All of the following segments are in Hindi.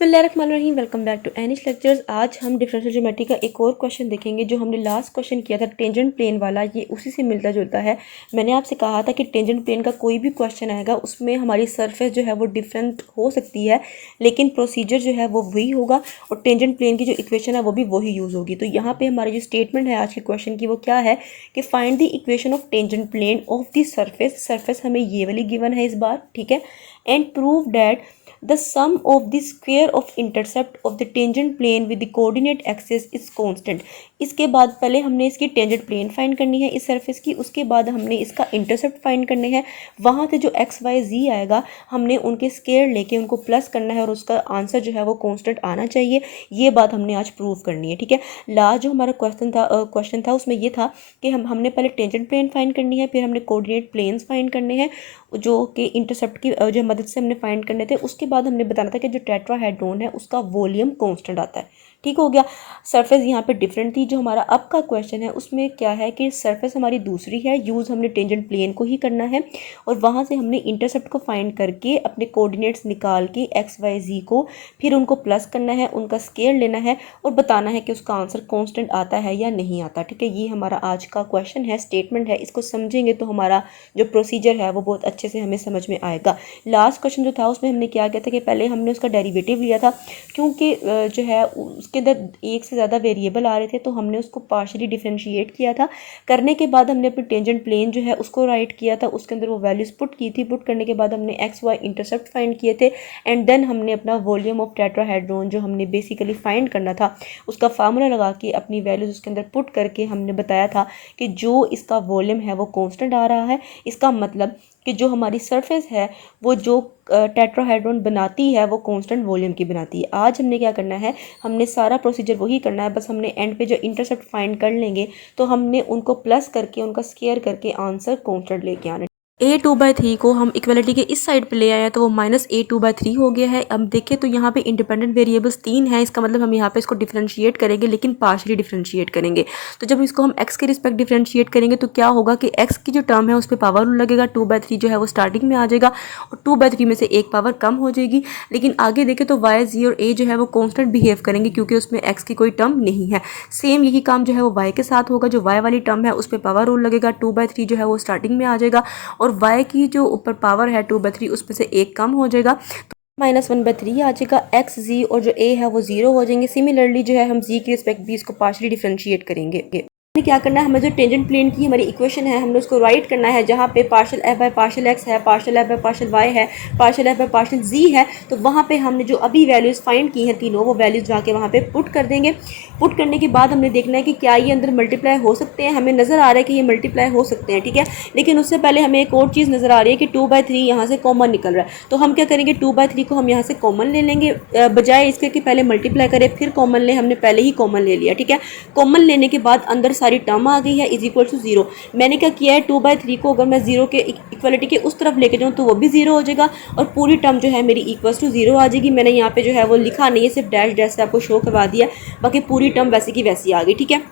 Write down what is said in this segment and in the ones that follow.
बिस्मिल्लाहिर्रहमानिर्रहीम। Welcome back to Anish lectures. आज हम डिफरेंशियल ज्योमेट्री का एक और क्वेश्चन देखेंगे जो हमने लास्ट क्वेश्चन किया था टेंजेंट प्लेन वाला। ये उसी से मिलता जुलता है। मैंने आपसे कहा था कि टेंजेंट प्लेन का कोई भी क्वेश्चन आएगा उसमें हमारी सरफेस जो है वो डिफरेंट हो सकती है, लेकिन प्रोसीजर जो है वो वही होगा और टेंजेंट प्लेन की जो इक्वेशन है वो भी वही यूज़ होगी। तो यहाँ पर हमारी जो स्टेटमेंट है आज के क्वेश्चन की वो क्या है कि find the equation of tangent plane of the surface हमें ये वाली गिवन है इस बार, ठीक है। And prove that the sum of the square of intercept of the tangent plane with the coordinate axis is constant। इसके बाद पहले हमने इसकी टेंजेंट प्लेन फाइंड करनी है इस सरफेस की, उसके बाद हमने इसका इंटरसेप्ट फाइंड करने हैं। वहाँ से जो एक्स वाई जी आएगा हमने उनके स्केयर लेके उनको प्लस करना है और उसका आंसर जो है वो कांस्टेंट आना चाहिए। ये बात हमने आज प्रूव करनी है, ठीक है। लास्ट जो हमारा क्वेश्चन था उसमें ये था कि हमने पहले टेंजेंट प्लेन फाइंड करनी है, फिर हमने कोऑर्डिनेट प्लेन्स फाइंड करने हैं जो कि इंटरसेप्ट की जो मदद से हमने फाइंड करने थे। उसके बाद हमने बताना था कि जो टेट्राहेड्रॉन है उसका वॉल्यूम कांस्टेंट आता है, ठीक हो गया। सरफेस यहाँ पे डिफरेंट थी। जो हमारा अब का क्वेश्चन है उसमें क्या है कि सरफेस हमारी दूसरी है, यूज़ हमने टेंजेंट प्लेन को ही करना है और वहाँ से हमने इंटरसेप्ट को फाइंड करके अपने कोऑर्डिनेट्स निकाल के एक्स वाई जी को फिर उनको प्लस करना है, उनका स्केयर लेना है और बताना है कि उसका आंसर कांस्टेंट आता है या नहीं आता, ठीक है। ये हमारा आज का क्वेश्चन है, स्टेटमेंट है। इसको समझेंगे तो हमारा जो प्रोसीजर है वो बहुत अच्छे से हमें समझ में आएगा। लास्ट क्वेश्चन जो था उसमें हमने क्या किया था कि पहले हमने उसका डेरिवेटिव लिया था, क्योंकि जो है उसके अंदर एक से ज़्यादा वेरिएबल आ रहे थे तो हमने उसको पार्शियली डिफरेंशिएट किया था। करने के बाद हमने अपनी टेंजेंट प्लेन जो है उसको राइट किया था, उसके अंदर वो वैल्यूज पुट की थी। पुट करने के बाद हमने एक्स वाई इंटरसेप्ट फाइंड किए थे एंड देन हमने अपना वॉल्यूम ऑफ टेट्राहेड्रॉन जो हमने बेसिकली फाइंड करना था उसका फार्मूला लगा के अपनी वैल्यूज उसके अंदर पुट करके हमने बताया था कि जो इसका वॉल्यूम है वो कांस्टेंट आ रहा है। इसका मतलब कि जो हमारी सरफेस है वो जो टेट्राहेड्रॉन बनाती है वो कांस्टेंट वॉल्यूम की बनाती है। आज हमने क्या करना है, हमने सारा प्रोसीजर वही करना है, बस हमने एंड पे जो इंटरसेप्ट फाइंड कर लेंगे तो हमने उनको प्लस करके उनका स्केयर करके आंसर कांस्टेंट लेके आना। a2/3 को हम इक्वलिटी के इस साइड पे ले आए हैं तो वो -a2/3 हो गया है। अब देखें तो यहाँ पे इंडिपेंडेंट वेरिएबल्स 3 हैं, इसका मतलब हम यहाँ पे इसको डिफरेंशिएट करेंगे लेकिन पार्शियली डिफरेंशिएट करेंगे। तो जब इसको हम x के रिस्पेक्ट डिफरेंशिएट करेंगे तो क्या होगा कि x की जो टर्म है उस पर पावर लगेगा, 2/3 जो है वो स्टार्टिंग में आ जाएगा और 2/3 में से एक पावर कम हो जाएगी। लेकिन आगे देखें तो y, z और a जो है वो कॉन्स्टेंट बिहेव करेंगे क्योंकि उसमें x की कोई टर्म नहीं है। सेम यही काम जो है वो y के साथ होगा, जो y वाली टर्म है उस पर पावर रूल लगेगा, 2/3 जो है वो स्टार्टिंग में आ जाएगा और y की जो ऊपर पावर है 2/3 उसमें से एक कम हो जाएगा तो -1/3 आ जाएगा। x z और जो a है वो 0 हो जाएंगे। सिमिलरली जो है हम z की रिस्पेक्ट भी इसको पार्शियली डिफरेंशिएट करेंगे। क्या करना है, हमें जो टेंजेंट प्लेन की हमारी इक्वेशन है हमने उसको राइट करना है, जहाँ पे partial f by partial x है, partial f by partial y है, partial f by partial z है। तो वहाँ पे हमने जो अभी वैल्यूज़ फाइंड की हैं तीनों वो वैल्यूज़ जाके वहाँ पे पुट कर देंगे। पुट करने के बाद हमने देखना है कि क्या ये अंदर मल्टीप्लाई हो सकते हैं। हमें नज़र आ रहा है कि ये मल्टीप्लाई हो सकते हैं, ठीक है। लेकिन उससे पहले हमें एक और चीज़ नज़र आ रही है कि 2/3 यहाँ से कॉमन निकल रहा है। तो हम क्या करेंगे, 2/3 को हम यहाँ से कॉमन ले लेंगे, बजाय इसके कि पहले मल्टीप्लाई करें फिर कॉमन लें, हमने पहले ही कॉमन ले लिया, ठीक है। कॉमन लेने के बाद अंदर सारी टर्म आ गई है इज इक्वल टू 0। मैंने क्या किया है, 2/3 को अगर मैं 0 के इक्वलिटी के उस तरफ लेके जाऊँ तो वो भी 0 हो जाएगा और पूरी टर्म जो है मेरी इक्वल टू 0 आ जाएगी। मैंने यहाँ पे जो है वो लिखा नहीं है, सिर्फ डैश डैश से आपको शो करवा दिया, बाकी पूरी टर्म वैसी की वैसी आ गई, ठीक है।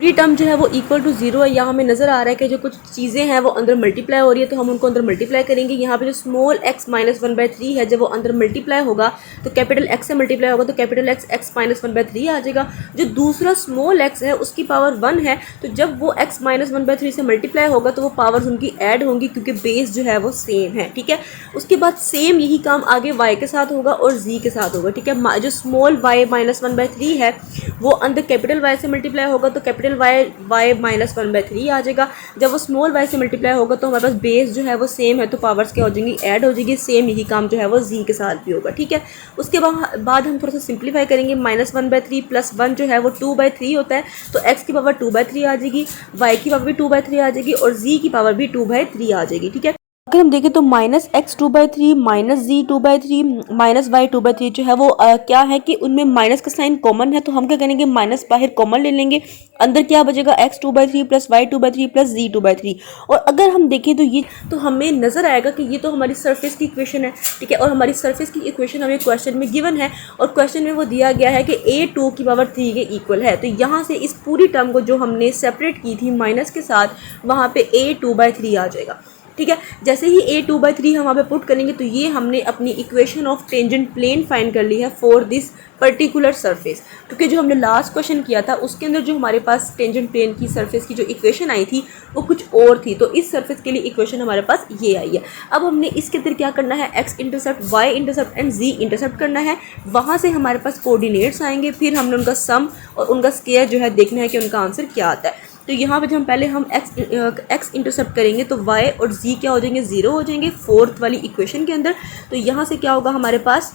पूरी टर्म जो है वो इक्वल टू 0 है। यहाँ हमें नज़र आ रहा है कि जो कुछ चीज़ें हैं वो अंदर मल्टीप्लाई हो रही है तो हम उनको अंदर मल्टीप्लाई करेंगे। यहाँ पे जो स्मॉल x -1/3 है जब वो अंदर मल्टीप्लाई होगा तो कैपिटल x से मल्टीप्लाई होगा तो कैपिटल x x -1/3 आ जाएगा। जो दूसरा स्मॉल x है उसकी पावर 1 है, तो जब वो x -1/3 से मल्टीप्लाई होगा तो वो पावर्स उनकी ऐड होंगी क्योंकि बेस जो है वो सेम है, ठीक है। उसके बाद सेम यही काम आगे y के साथ होगा और z के साथ होगा, ठीक है। जो स्मॉल y -1/3 है वो अंदर कैपिटल y से मल्टीप्लाई होगा तो कैपिटल y -1/3 आ जाएगा। जब वो स्मॉल y से मल्टीप्लाई होगा तो हमारे पास बेस जो है वो सेम है तो पावर्स क्या हो जाएंगी, ऐड हो जाएगी। सेम यही काम जो है वो z के साथ भी होगा, ठीक है। उसके बाद हम थोड़ा सा सिंप्लीफाई करेंगे। -1/3 + 1 जो है वो 2/3 होता है तो x की पावर 2/3 आ जाएगी, y की पावर भी 2/3 आ जाएगी और z की पावर भी 2/3 आ जाएगी, ठीक है। अगर हम देखें तो -x 2/3 -z 2/3 -y 2/3 जो है वो क्या है कि उनमें माइनस का साइन कॉमन है तो हम क्या करेंगे, माइनस बाहर कॉमन ले लेंगे। अंदर क्या बचेगा, x 2/3 + y 2/3 + z 2/3। और अगर हम देखें तो ये तो हमें नज़र आएगा कि ये तो हमारी सरफेस की इक्वेशन है, ठीक है। और हमारी सरफेस की इक्वेशन हमें क्वेश्चन में गिवन है और क्वेश्चन में वो दिया गया है कि a2 की पावर 3 के इक्वल है। तो यहाँ से इस पूरी टर्म को जो हमने सेपरेट की थी माइनस के साथ वहाँ पे a2/3 आ जाएगा। ठीक है। जैसे ही a 2/3 हम वहाँ पे पुट करेंगे तो ये हमने अपनी equation of tangent plane find कर ली है फॉर दिस पर्टिकुलर सरफेस। क्योंकि जो हमने लास्ट क्वेश्चन किया था उसके अंदर जो हमारे पास टेंजेंट प्लेन की सरफेस की जो इक्वेशन आई थी वो कुछ और थी, तो इस सरफेस के लिए इक्वेशन हमारे पास ये आई है। अब हमने इसके अंदर क्या करना है, X intercept, Y intercept and Z intercept करना है। वहाँ से हमारे पास कोऑर्डिनेट्स आएंगे, फिर हमने उनका सम और उनका स्क्वायर जो है देखना है कि उनका आंसर क्या आता है। तो यहाँ पे जब हम पहले हम एक्स इंटरसेप्ट करेंगे तो वाई और जी क्या हो जाएंगे, ज़ीरो हो जाएंगे फोर्थ वाली इक्वेशन के अंदर। तो यहाँ से क्या होगा, हमारे पास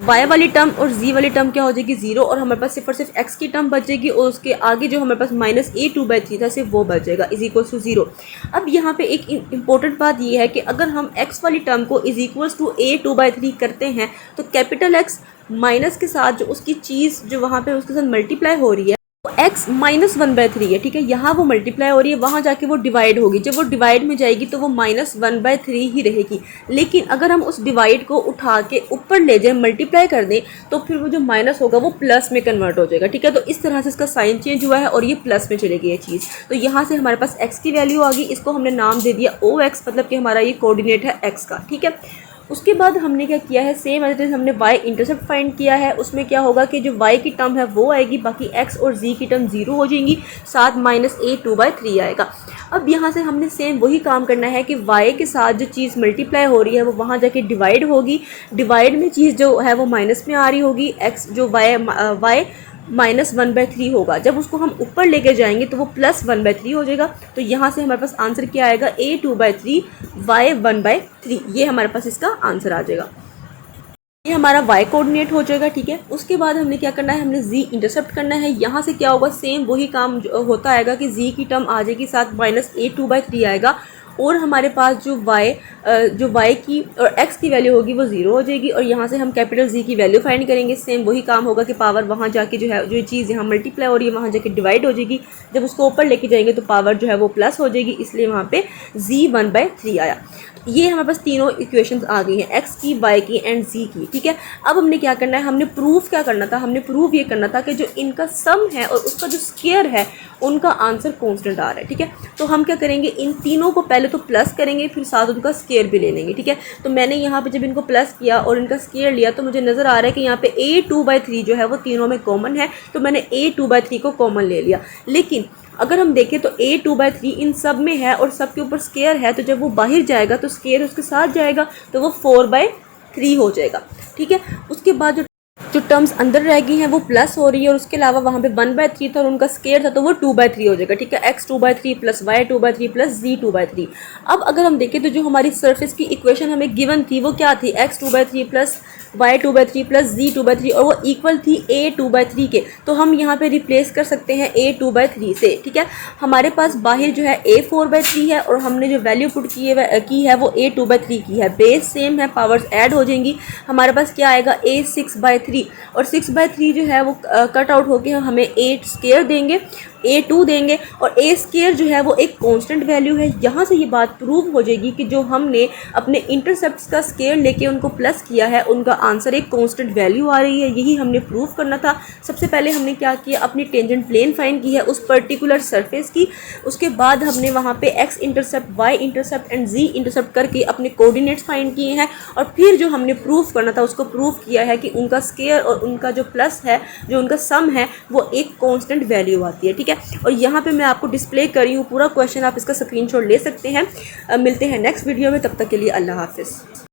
वाई वाली टर्म और जी वाली टर्म क्या हो जाएगी, जीरो, और हमारे पास सिर्फ और सिर्फ एक्स की टर्म बचेगी और उसके आगे जो हमारे पास माइनस a 2/3 था सिर्फ वो बच जाएगा, इज इक्वल्स टू जीरो। अब यहाँ पे एक इंपॉर्टेंट बात ये है कि अगर हम x वाली टर्म को इज इक्वल्स टू a 2/3 करते हैं तो कैपिटल x माइनस के साथ जो उसकी चीज़ जो वहाँ पे उसके साथ मल्टीप्लाई हो रही है x -1/3 है, ठीक है। यहाँ वो मल्टीप्लाई हो रही है, वहाँ जाके वो डिवाइड होगी। जब वो डिवाइड में जाएगी तो वो -1/3 ही रहेगी। लेकिन अगर हम उस डिवाइड को उठा के ऊपर ले जाएं, मल्टीप्लाई कर दें, तो फिर वो जो माइनस होगा वो प्लस में कन्वर्ट हो जाएगा, ठीक है। तो इस तरह से इसका साइन चेंज हुआ है और ये प्लस में चलेगी ये चीज़। तो यहाँ से हमारे पास x की वैल्यू आ गई, इसको हमने नाम दे दिया OX, मतलब कि हमारा ये कोऑर्डिनेट है x का, ठीक है। उसके बाद हमने क्या किया है, सेम एज इट हमने y इंटरसेप्ट फाइंड किया है। उसमें क्या होगा कि जो y की टर्म है वो आएगी, बाकी x और z की टर्म जीरो हो जाएंगी, साथ -a 2/3 आएगा। अब यहाँ से हमने सेम वही काम करना है कि y के साथ जो चीज़ मल्टीप्लाई हो रही है वो वहाँ जाके डिवाइड होगी, डिवाइड में चीज़ जो है वो माइनस में आ रही होगी, x जो y -1/3 होगा। जब उसको हम ऊपर लेके जाएंगे तो वो +1/3 हो जाएगा। तो यहाँ से हमारे पास आंसर क्या आएगा, a 2/3 y 1/3, ये हमारे पास इसका आंसर आ जाएगा। ये हमारा y कोऑर्डिनेट हो जाएगा, ठीक है। उसके बाद हमने क्या करना है, हमने z इंटरसेप्ट करना है। यहाँ से क्या होगा, सेम वही काम होता आएगा कि z की टर्म आ जाएगी, साथ -a 2/3 आएगा, और हमारे पास जो y की और x की वैल्यू होगी वो ज़ीरो हो जाएगी। और यहाँ से हम कैपिटल Z की वैल्यू फाइंड करेंगे। सेम वही काम होगा कि पावर वहाँ जाके जो है, जो चीज़ यहाँ मल्टीप्लाई हो रही है वहाँ जाके डिवाइड हो जाएगी। जब उसको ऊपर लेके जाएंगे तो पावर जो है वो प्लस हो जाएगी, इसलिए वहाँ पे z 1/3 आया। ये हमारे पास तीनों इक्वेशंस आ गई हैं, x की, y की एंड z की, ठीक है। अब हमने क्या करना है, हमने प्रूफ क्या करना था, हमने प्रूफ ये करना था कि जो इनका सम है और उसका जो स्क्वायर है उनका आंसर कांस्टेंट आ रहा है, ठीक है। तो हम क्या करेंगे, इन तीनों को पहले तो प्लस करेंगे, फिर साथ उनका स्क्वायर भी ले लेंगे, ठीक है। तो मैंने यहाँ पे जब इनको प्लस किया और इनका स्क्वायर लिया तो मुझे नज़र आ रहा है कि यहाँ पे a 2/3 जो है वो तीनों में कॉमन है, तो मैंने a 2/3 को कॉमन ले लिया। लेकिन अगर हम देखें तो a 2/3 इन सब में है और सब के ऊपर स्क्वायर है, तो जब वो बाहर जाएगा तो स्क्वायर उसके साथ जाएगा, तो वो 4/3 हो जाएगा, ठीक है। उसके बाद जो टर्म्स अंदर रह गई हैं वो प्लस हो रही है, और उसके अलावा वहाँ पे 1/3 था और उनका स्क्वायर था, तो वो 2/3 हो जाएगा, ठीक है। x 2/3 plus y 2/3 plus z 2/3। अब अगर हम देखें तो जो हमारी सरफेस की इक्वेशन हमें गिवन थी वो क्या थी, x 2/3 plus y 2/3 plus z 2/3, और वो इक्वल थी a 2/3 के। तो हम यहाँ पे रिप्लेस कर सकते हैं a 2/3 से, ठीक है। हमारे पास बाहर जो है a 4/3 है और हमने जो वैल्यू पुट की है वो a 2/3 की है। बेस सेम है, पावर्स ऐड हो जाएंगी। हमारे पास क्या आएगा, a 6/3, और 6/3 जो है वो कट आउट होके हमें 8 स्क्वायर देंगे, a2 देंगे, और a स्क्वायर जो है वो एक कांस्टेंट वैल्यू है। यहाँ से ये बात प्रूव हो जाएगी कि जो हमने अपने इंटरसेप्ट्स का स्क्वायर लेके उनको प्लस किया है उनका आंसर एक कांस्टेंट वैल्यू आ रही है। यही हमने प्रूव करना था। सबसे पहले हमने क्या किया, अपनी टेंजेंट प्लेन फाइंड की है उस पर्टिकुलर सरफेस की। उसके बाद हमने वहाँ पे x intercept, y intercept and z intercept करके अपने कोऑर्डिनेट्स फाइंड किए हैं, और फिर जो हमने प्रूफ करना था उसको प्रूफ किया है कि उनका स्क्वायर और उनका जो प्लस है, जो उनका सम है, वो एक कांस्टेंट वैल्यू आती है, ठीक है। और यहाँ पे मैं आपको डिस्प्ले कर रही हूँ पूरा क्वेश्चन, आप इसका स्क्रीनशॉट ले सकते हैं। मिलते हैं नेक्स्ट वीडियो में, तब तक के लिए अल्लाह हाफिज़।